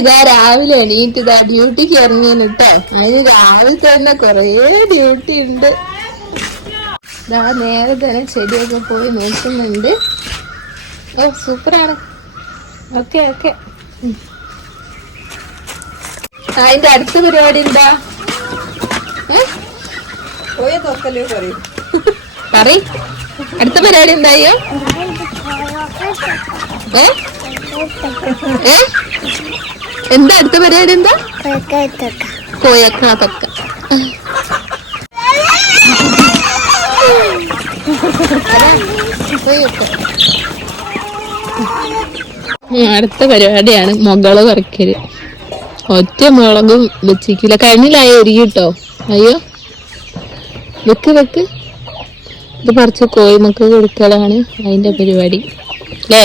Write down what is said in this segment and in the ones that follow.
ഇതാ രാവിലെ എണീറ്റ് ഇതാ ഡ്യൂട്ടിക്ക് ഇറങ്ങിയാണ് കേട്ടോ. അതിന് രാവിലെ തന്നെ കൊറേ ഡ്യൂട്ടി ഉണ്ട്. ഇതാ നേരെ തന്നെ ചെടിയൊക്കെ പോയി നോക്കുന്നുണ്ട്. ഓ സൂപ്പറാണ്. Okay okay. അതിന്റെ അടുത്ത പരിപാടി എന്താ? പറയ്, അടുത്ത പരിപാടി എന്തായോ? എന്താ അടുത്ത പരിപാടി? എന്താ? കോയക്കാത്തൊക്ക. അടുത്ത പരിപാടിയാണ് മുകള് പറിക്കല്. ഒറ്റ മുളകും വെച്ചിക്കില്ല. കഴിഞ്ഞില്ലായ ഒരുക്കിട്ടോ. അയ്യോ വെക്ക് വെക്ക്. ഇത് പറിച്ച് കോഴിമക്ക് കൊടുക്കലാണ് അതിന്റെ പരിപാടി അല്ലേ?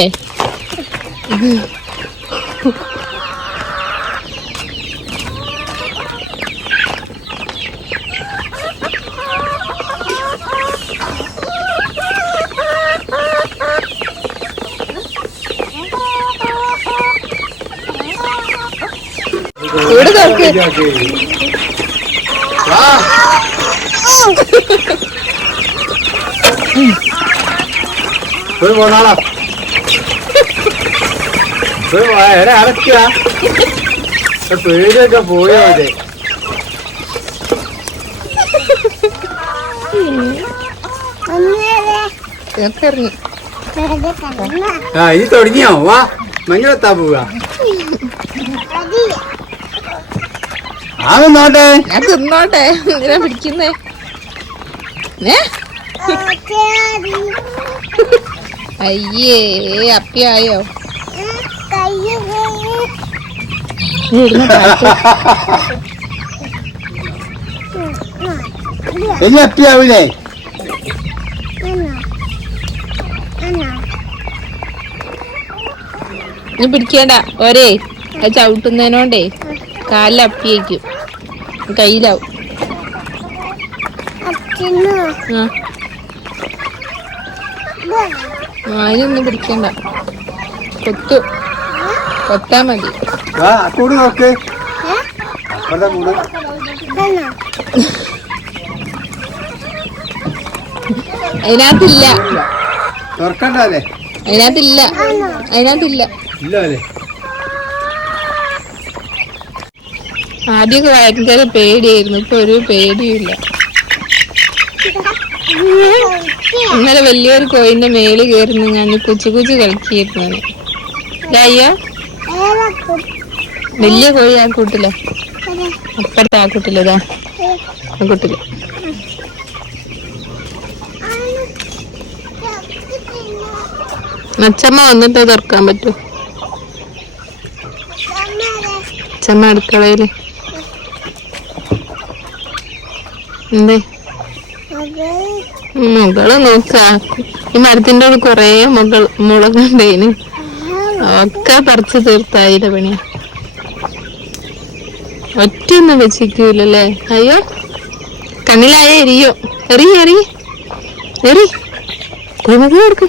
ഇവിടെ നോക്ക്. പോണാളാ അടക്കുക പേടിയൊക്കെ പോയോ അതെ. ഇനി തുടങ്ങിയോ? വാ മഞ്ഞെത്താ പോവാ. ആന്നോട്ടെ ഞാൻ തിന്നോട്ടെ. എന്തിനാ പിടിക്കുന്നേ? അയ്യേ അപ്പിയായോ? ഇനി അപ്പിയാവൂലേ? നീ പിടിക്കേണ്ട ഒരേ. അത് ചവിട്ടുന്നതിനോണ്ടേ കാലിൽ അപ്പിയേക്കും, കയ്യിലാവും. അതിനൊന്നും പിടിക്കണ്ട. കൊത്താ മതി. കൂട് നോക്ക്. അതിനകത്തില്ല. തുറക്കണ്ടേ? അതിനകത്തില്ല. ആദ്യമൊക്കെ ഭയങ്കര പേടിയായിരുന്നു. ഇപ്പൊ ഒരു പേടിയുമില്ല. ഇന്നലെ വലിയൊരു കോയിന്റെ മേളിൽ കയറുന്നു. ഞാൻ കുച്ചു കളിക്കായിരുന്നു. അയ്യോ വലിയ കോഴി ആ കൂട്ടില്ല, അപ്പുറത്തെ ആ കൂട്ടില്ലതാ ആ കൂട്ടില്ല. അച്ചമ്മ വന്നിട്ട് തുറക്കാൻ പറ്റൂ? അച്ചമ്മ അടുക്കളയില് എന്തേ മുകള് നോക്ക. ഈ മരത്തിന്റെ ഉള്ളിൽ കൊറേ മുളകുണ്ടേന്. ഒക്കെ പറിച്ച് തീർത്തായില്ല പണിയാ. ഒറ്റയൊന്നും വെച്ചിരിക്കൂലല്ലേ? അയ്യോ കണ്ണിലായ എരിയോ? എറി കുഴിമക്ക് കൊടുക്ക്.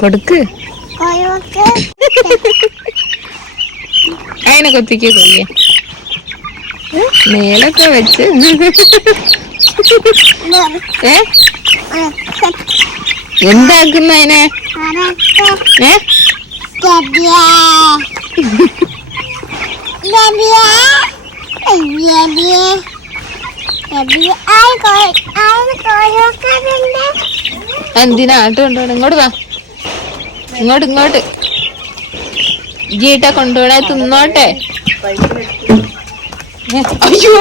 കൊടുക്ക്. അതിനെ കൊത്തിക്ക് കൊയ്യ. മേലൊക്കെ വെച്ച് എന്താക്കുന്ന അതിനെ? എന്തിനാ ആട്ട് കൊണ്ടുപോകണം? ഇങ്ങോട്ട് വാ. ഇങ്ങോട്ട് ജീട്ട കൊണ്ടുപോണേ. തിന്നോട്ടെ. അയ്യോ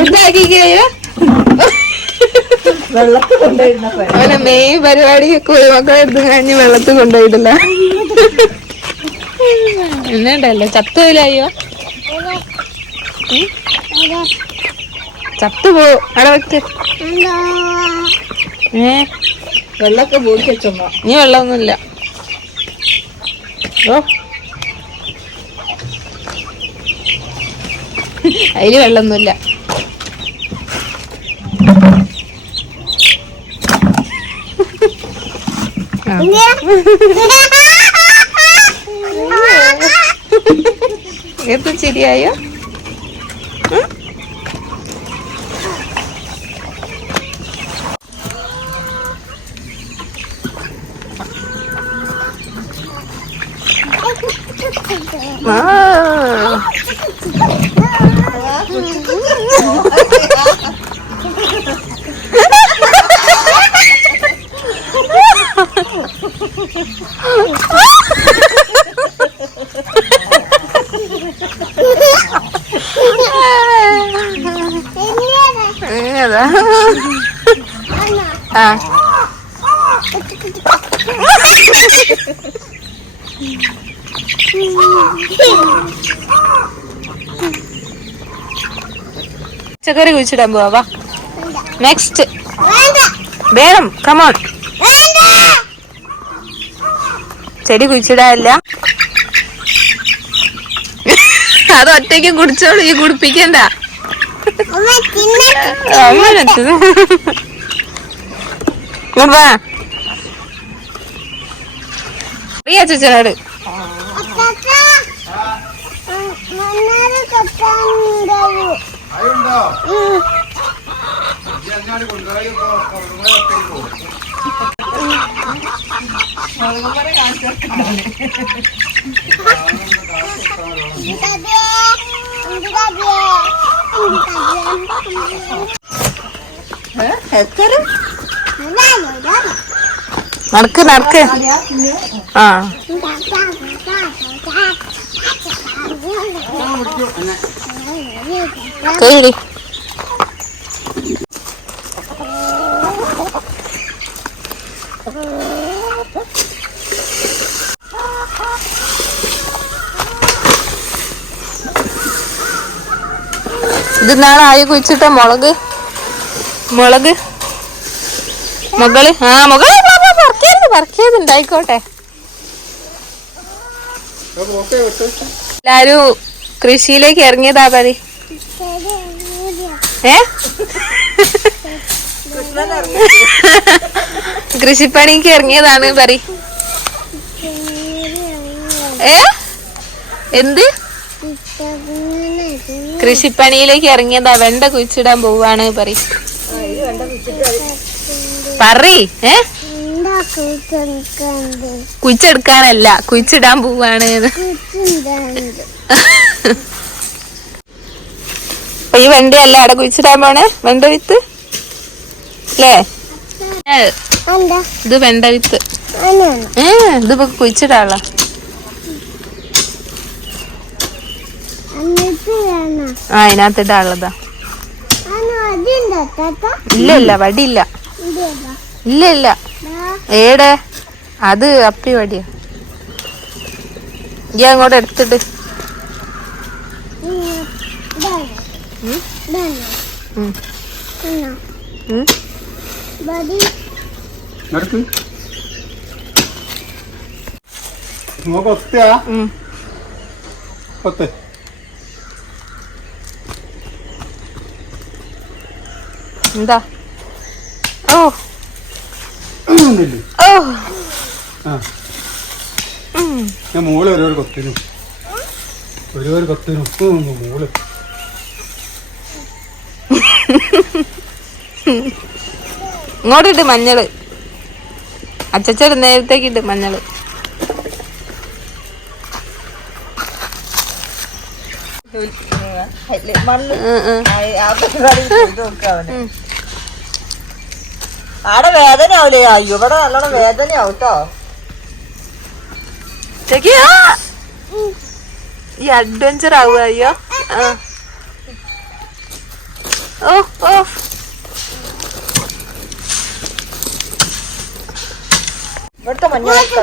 എന്താക്കിക്കയോ? അവനെ മെയിൻ പരിപാടി കുഴിമക്കളെ എടുത്ത് കഴിഞ്ഞ് വെള്ളത്തിൽ കൊണ്ടുപോയിട്ടില്ല. എന്നണ്ടല്ലോ ചത്തുപോയില്ലയോ? ചത്തുപോ. അവിടെ വെക്ക്. വെള്ളമൊക്കെ പൂട്ടി വെച്ചോമ്മ. നീ വെള്ളമൊന്നുമില്ല. ഓ അതില് വെള്ളമൊന്നുമില്ല. ഇത് ശരിയായോ? പച്ചക്കറി കുഴിച്ചിടാൻ പോവാ. നെക്സ്റ്റ് വേണം. കമോൺ. ചെടി കുഴിച്ചിടാനില്ല. അത് ഒറ്റയ്ക്ക് കുടിച്ചോളൂ, ഈ കുടിപ്പിക്കണ്ട. ചേച്ചനോട് നടക്ക് നടക്ക്. ആ കേറി. ഇത് നാളെ ആയി കുഴിച്ചിട്ട മുളക് മുളക് മുകള്. ആ മുകള് പറക്കിയത് ഉണ്ടായിക്കോട്ടെ. എല്ലാരും കൃഷിയിലേക്ക് ഇറങ്ങിയതാ പരി. കൃഷിപ്പണിക്ക് ഇറങ്ങിയതാണ് പരി. എന്ത് കൃഷിപ്പണിയിലേക്ക് ഇറങ്ങിയതാ. വെണ്ട കുഴിച്ചിടാൻ പോവാണ് പറി. കുഴിച്ചെടുക്കാനല്ല, കുഴിച്ചിടാൻ പോവാണ്. അപ്പൊ ഈ വെണ്ടയല്ല അവിടെ കുഴിച്ചിടാൻ പോണേ. വെണ്ട വിത്ത് അല്ലേ? ഇത് വെണ്ട വിത്ത്. ഇതിപ്പോ കുഴിച്ചിടാനുള്ള. ആ അതിനകത്തിടാനുള്ളതാ. ഇല്ല ഇല്ല വടിയില്ല. ഇല്ല ഇല്ല. ഏടെ അത് അപ്പി വടിയാ. ഈ അങ്ങോട്ട് എടുത്തിട്ട് എന്താ? ഓ ഓ മോള് ഓരോരു കൊത്തിനും മോള് ഇങ്ങോട്ടിട്ട് മഞ്ഞള്. അച്ചച്ചട് നേരത്തേക്ക് ഇട്ട് മഞ്ഞള്. ആടെ വേദനയാവൂലേ? അയ്യോ ഇവിടെ നല്ലോണം വേദനയാവും കേട്ടോ. ഈ അഡ്വഞ്ചർ ആവുക. അയ്യോ ഓ ഓ ഇവിടുത്തെ മഞ്ഞളൊക്കെ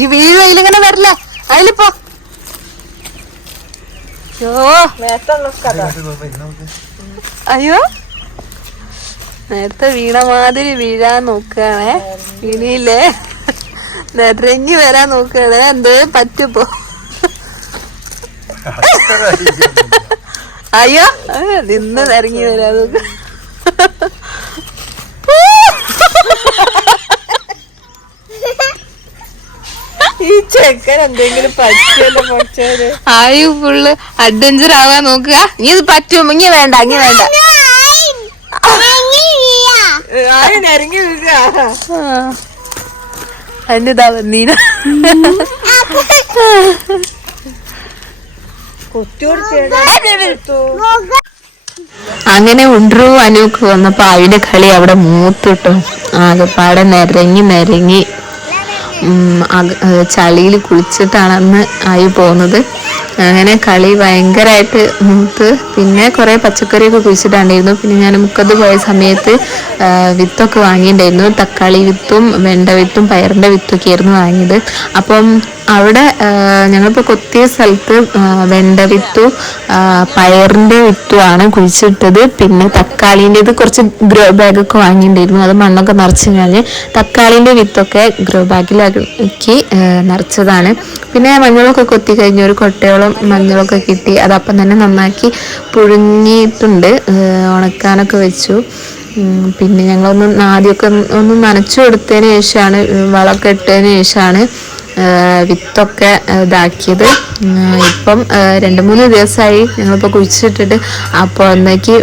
ഈ വീഴും. അതിലിങ്ങനെ വരില്ലേ? അതിലിപ്പോ അയ്യോ നേരത്തെ വീണ മാതിരി വീഴാൻ നോക്കുകയാണേ. വീണില്ലേ? നെരഞ്ഞു വരാൻ നോക്കുകയാണേ. എന്തേ പറ്റിപ്പോ? അയ്യോ നിന്ന് ഇറങ്ങി വരാ നോക്ക്. ചെക്കൻ എന്തെങ്കിലും പറ്റിയല്ലോ കുറച്ചേര്. ആയു ഫുള്ള് അഡ്വഞ്ചർ ആവാൻ നോക്കുക. നീ ഇത് പറ്റും. ഇനി വേണ്ട. ആരും ഇറങ്ങി വീഴുക. അതിന്റെ ഇതാ വന്നീന. അങ്ങനെ ഉണ്ട്രു അനുക്ക് വന്നപ്പോ അവന്റെ കളി അവിടെ മൂത്തിട്ടോ. ആകെപ്പാടെ നിരങ്ങി ചളിയിൽ കുളിച്ചിട്ടാണ് അന്ന് ആയി പോകുന്നത്. അങ്ങനെ കളി ഭയങ്കരമായിട്ട് മൂത്ത്. പിന്നെ കുറെ പച്ചക്കറിയൊക്കെ കുഴിച്ചിട്ടുണ്ടായിരുന്നു. പിന്നെ ഞാൻ മുക്കത്ത് പോയ സമയത്ത് വിത്തൊക്കെ വാങ്ങിയിട്ടുണ്ടായിരുന്നു. തക്കാളി വിത്തും വെണ്ട വിത്തും പയറിന്റെ വിത്തൊക്കെ ആയിരുന്നു വാങ്ങിയത്. അപ്പം അവിടെ ഞങ്ങളിപ്പോൾ കൊത്തിയ സ്ഥലത്ത് വെണ്ട വിത്തും പയറിന്റെ വിത്തുമാണ് കുഴിച്ചിട്ടത്. പിന്നെ തക്കാളിൻ്റെത് കുറച്ച് ഗ്രോ ബാഗൊക്കെ വാങ്ങിയിട്ടുണ്ടായിരുന്നു. അത് മണ്ണൊക്കെ നിറച്ച് കഴിഞ്ഞ് തക്കാളിൻ്റെ വിത്തൊക്കെ ഗ്രോ ബാഗിലാക്കി നിറച്ചതാണ്. പിന്നെ മഞ്ഞളൊക്കെ കൊത്തി കഴിഞ്ഞ് ഒരു കൊട്ടയോളം മഞ്ഞളൊക്കെ കിട്ടി. അതപ്പം തന്നെ നന്നാക്കി പുഴുങ്ങിയിട്ടുണ്ട്. ഉണക്കാനൊക്കെ വെച്ചു. പിന്നെ ഞങ്ങളൊന്ന് ആദ്യമൊക്കെ ഒന്ന് നനച്ചു കൊടുത്തതിന് ശേഷമാണ് വളമൊക്കെ ഇട്ടതിന് ശേഷമാണ് വിത്തൊക്കെ ഇതാക്കിയത്. ഇപ്പം 2-3 ദിവസമായി ഞങ്ങളിപ്പോൾ കുഴിച്ചിട്ടിട്ട്. അപ്പോൾ അന്നേക്ക്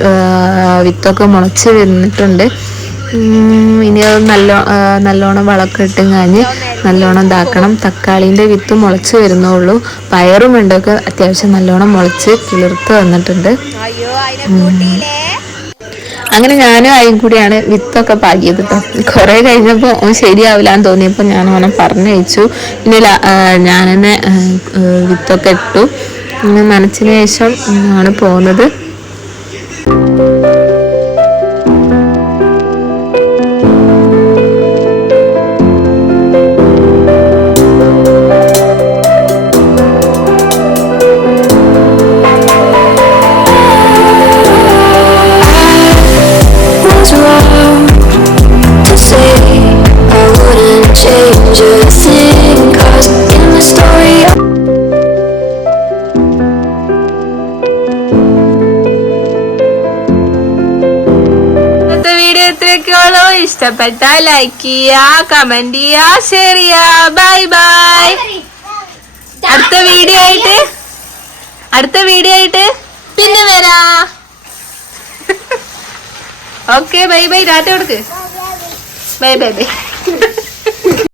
വിത്തൊക്കെ മുളച്ച് വന്നിട്ടുണ്ട്. ഇനി അത് നല്ലോണം വളമൊക്കെ ഇട്ടും കഴിഞ്ഞ് നല്ലോണം ഇതാക്കണം. തക്കാളീൻ്റെ വിത്ത് മുളച്ച് വരുന്നുള്ളൂ. പയറും വെണ്ടൊക്കെ അത്യാവശ്യം നല്ലോണം മുളച്ച് കിളിർത്ത് വന്നിട്ടുണ്ട്. അങ്ങനെ ഞാനും ആയും കൂടിയാണ് വിത്തൊക്കെ പാകിയത് കേട്ടോ. കുറെ കഴിഞ്ഞപ്പോൾ ശരിയാവില്ലാന്ന് തോന്നിയപ്പോൾ ഞാൻ അവനെ പറഞ്ഞയച്ചു. പിന്നെ ഞാൻ തന്നെ വിത്തൊക്കെ ഇട്ടു. നനച്ചതിന് ശേഷം ആണ് പോകുന്നത്. ഇഷ്ടപ്പെട്ടാൽ ലൈക്ക് ചെയ്യാ, കമന്റ് ചെയ്യാ, ഷെയർ ചെയ്യാ. Bye bye. അടുത്ത വീഡിയോ ആയിട്ട് പിന്നെ വരാ. Okay bye bye. ടാറ്റ കൊടുക്ക്. Bye bye by.